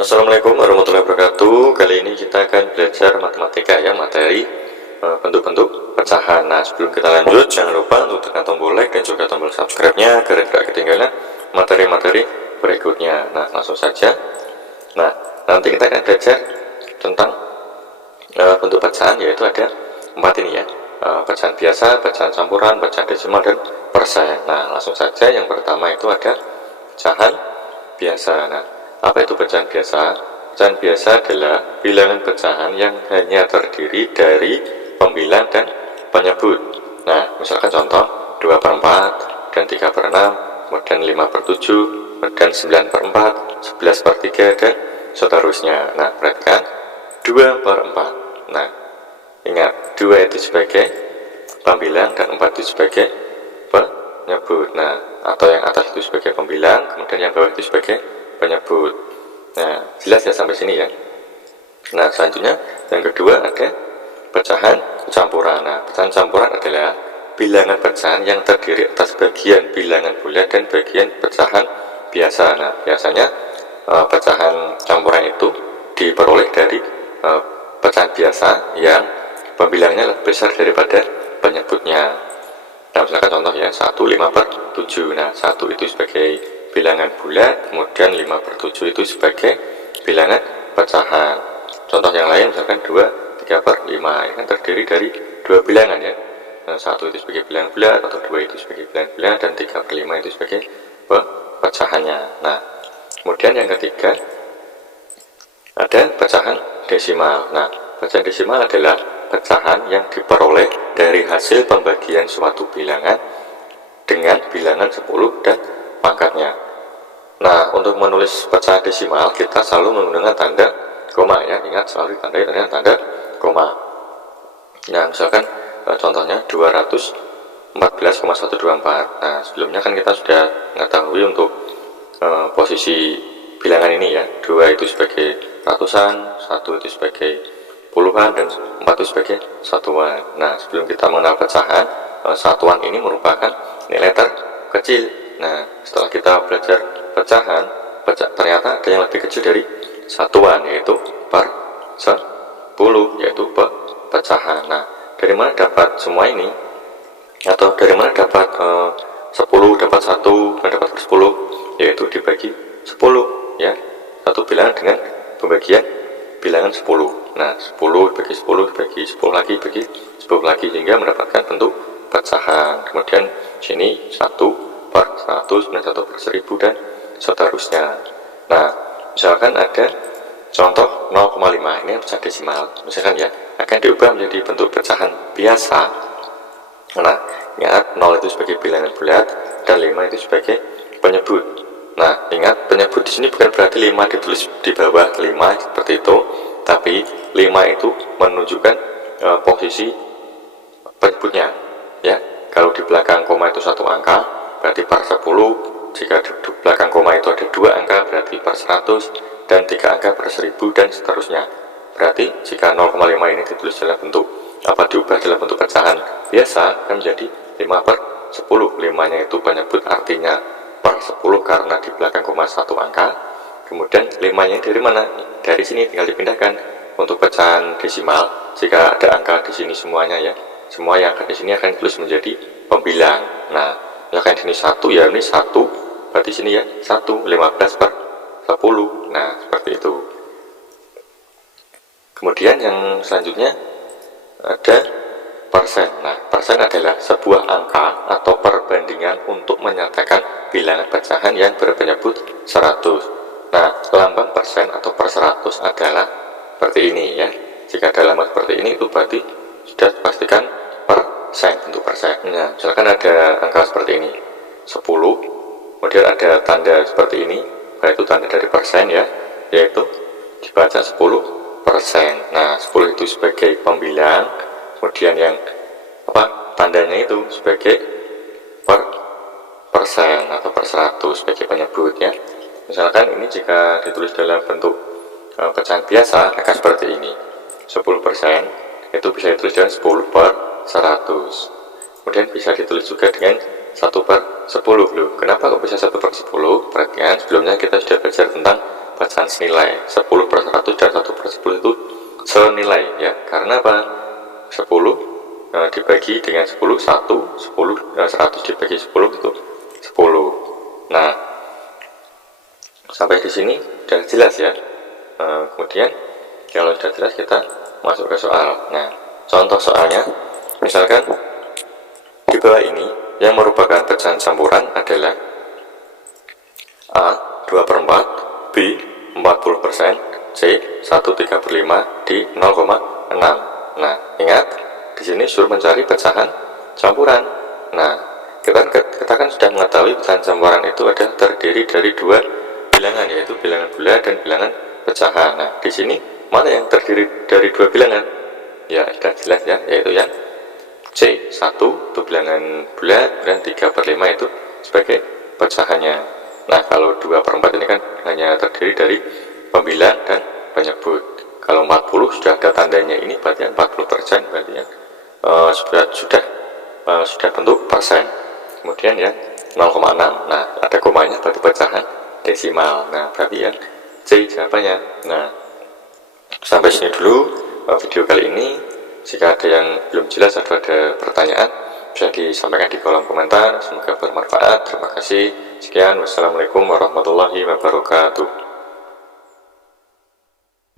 Assalamualaikum warahmatullahi wabarakatuh. Kali ini kita akan belajar matematika ya, materi bentuk-bentuk pecahan. Nah, sebelum kita lanjut, jangan lupa untuk tekan tombol like dan juga tombol subscribe-nya agar tidak ketinggalan materi-materi berikutnya. Nah, langsung saja. Nah, nanti kita akan belajar tentang bentuk pecahan, yaitu ada 4 ini ya. Pecahan biasa, pecahan campuran, pecahan desimal, dan persen. Nah, langsung saja. Yang pertama itu ada pecahan biasa. Nah, apa itu pecahan biasa? Pecahan biasa adalah bilangan pecahan yang hanya terdiri dari pembilang dan penyebut. Nah, misalkan contoh 2/4 dan 3/6, kemudian 5/7, kemudian 9/4, 11/3, dan seterusnya. Nah, perhatikan 2/4. Nah, ingat 2 itu sebagai pembilang dan 4 itu sebagai penyebut. Nah, atau yang atas itu sebagai pembilang, kemudian yang bawah itu sebagai penyebut. Nah, jelas ya sampai sini ya. Nah, selanjutnya yang kedua ada pecahan campuran. Nah, pecahan campuran adalah bilangan pecahan yang terdiri atas bagian bilangan bulat dan bagian pecahan biasa. Nah, biasanya pecahan campuran itu diperoleh dari pecahan biasa yang pembilangnya lebih besar daripada penyebutnya. Nah, misalkan contoh ya, 1 5/7. Nah, 1 itu sebagai bilangan bulat, kemudian 5/7 itu sebagai bilangan pecahan. Contoh yang lain misalkan 2 3/5. Ini kan terdiri dari dua bilangan ya. Nah, 1 itu sebagai bilangan bulat, atau 2 itu sebagai bilangan bulat, dan 3/5 itu sebagai pecahannya. Nah, kemudian yang ketiga ada pecahan desimal. Nah, pecahan desimal adalah pecahan yang diperoleh dari hasil pembagian suatu bilangan dengan bilangan 10 dan pangkatnya. Nah, untuk menulis pecahan desimal kita selalu menggunakan tanda koma ya. Ingat, selalu ditandai dengan tanda koma. Nah, misalkan contohnya 214,124. Nah, sebelumnya kan kita sudah mengetahui untuk posisi bilangan ini ya. 2 itu sebagai ratusan, 1 itu sebagai puluhan, dan 4 itu sebagai satuan. Nah, sebelum kita mengenal pecahan, satuan ini merupakan nilai terkecil. Nah, setelah kita belajar pecahan, ternyata ada yang lebih kecil dari satuan, yaitu per 10, yaitu pecahan. Nah, dari mana dapat semua ini? Atau dari mana dapat 10 dapat 1 dan dapat per 10? Yaitu dibagi 10 ya. Satu bilangan dengan pembagian bilangan 10. Nah, 10 bagi 10 bagi 10 lagi bagi 10 lagi, hingga mendapatkan bentuk pecahan. Kemudian sini 1/100, dan 1/1000, dan seterusnya. Nah, misalkan ada contoh 0,5. Ini pecahan desimal misalkan ya, akan diubah menjadi bentuk pecahan biasa. Nah, ingat 0 itu sebagai bilangan bulat dan 5 itu sebagai penyebut. Nah, ingat penyebut di sini bukan berarti 5 ditulis di bawah 5 seperti itu, tapi 5 itu menunjukkan posisi penyebutnya ya. Kalau di belakang koma itu 1 angka, berarti per 10. Jika di belakang koma itu ada 2 angka, berarti per 100, dan 3 angka per 1000, dan seterusnya. Berarti jika 0,5 ini ditulis dalam bentuk diubah dalam bentuk pecahan biasa, akan menjadi 5/10. 5-nya itu penyebut, artinya per 10 karena di belakang koma 1 angka. Kemudian 5-nya dari mana? Dari sini tinggal dipindahkan. Untuk pecahan desimal, jika ada angka di sini semuanya ya, semua yang angka di sini akan ditulis menjadi pembilang. Nah, misalkan di sini 1 ya, ini 1, berarti sini ya 1, 15/10. Nah, seperti itu. Kemudian yang selanjutnya ada persen. Nah, persen adalah sebuah angka atau perbandingan untuk menyatakan bilangan pecahan yang berpenyebut 100. Nah, lambang persen atau per 100 adalah seperti ini ya. Jika ada lambang seperti ini, itu berarti sudah pastikan persen, bentuk persennya. Misalkan ada angka seperti ini 10, kemudian ada tanda seperti ini, yaitu tanda dari persen ya, yaitu dibaca 10%. Nah, 10 itu sebagai pembilang, kemudian yang tandanya itu sebagai persen atau per 100 sebagai penyebut ya. Misalkan ini jika ditulis dalam bentuk pecahan biasa akan seperti ini. 10% itu bisa ditulis dengan 10/100. Kemudian bisa ditulis juga dengan 1/10 loh. Kenapa kok bisa 1/10? Perhatikan, sebelumnya kita sudah belajar tentang pecahan senilai 10 per 100 dan 1 per 10 itu senilai ya. Karena apa? 10 dibagi dengan 10, 100 dibagi 10 itu 10. Nah, sampai di sini sudah jelas ya. Kemudian kalau sudah jelas kita masuk ke soal. Nah, contoh soalnya, misalkan di bawah ini yang merupakan pecahan campuran adalah A 2/4, B 40%, C 1/3/5, D 0,6. Nah, ingat di sini suruh mencari pecahan campuran. Nah, kita kan sudah mengetahui pecahan campuran itu ada terdiri dari dua bilangan, yaitu bilangan bulat dan bilangan pecahan. Nah, di sini mana yang terdiri dari dua bilangan? Ya, sudah jelas ya, yaitu yang C 1 itu bilangan bulat dan 3/5 itu sebagai pecahannya. Nah, kalau 2/4 ini kan hanya terdiri dari pembilang dan penyebut. Kalau 40 sudah ada tandanya, ini berarti 40%, berarti ya sudah bentuk persen. Kemudian ya 0,6. Nah, ada komanya berarti pecahan desimal. Nah, berarti ya C jawabannya. Nah, sampai sini dulu video kali ini. Jika ada yang belum jelas atau ada pertanyaan, bisa disampaikan di kolom komentar. Semoga bermanfaat. Terima kasih. Sekian. Wassalamualaikum warahmatullahi wabarakatuh.